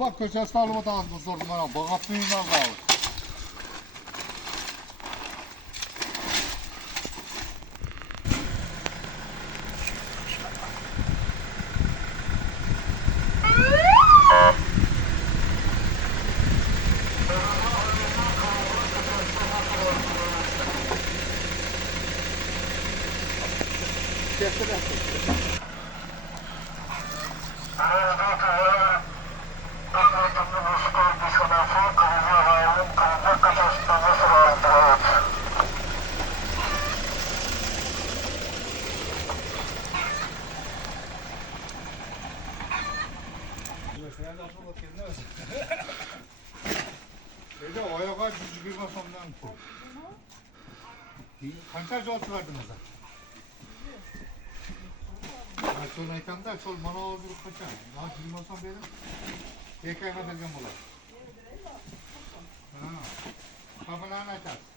Bak köşesi alıp otamazsın sordum bana. Bakıp duyundan kalır. Dedi oyağa cücük bir masamdan bu. Kaçar yol çıkardınız da? Şöyle aytanda şol bana olduruk kaçar. Daha cücük masam dedim. Tekrar vergen bular. Ha. Kapılarını açar.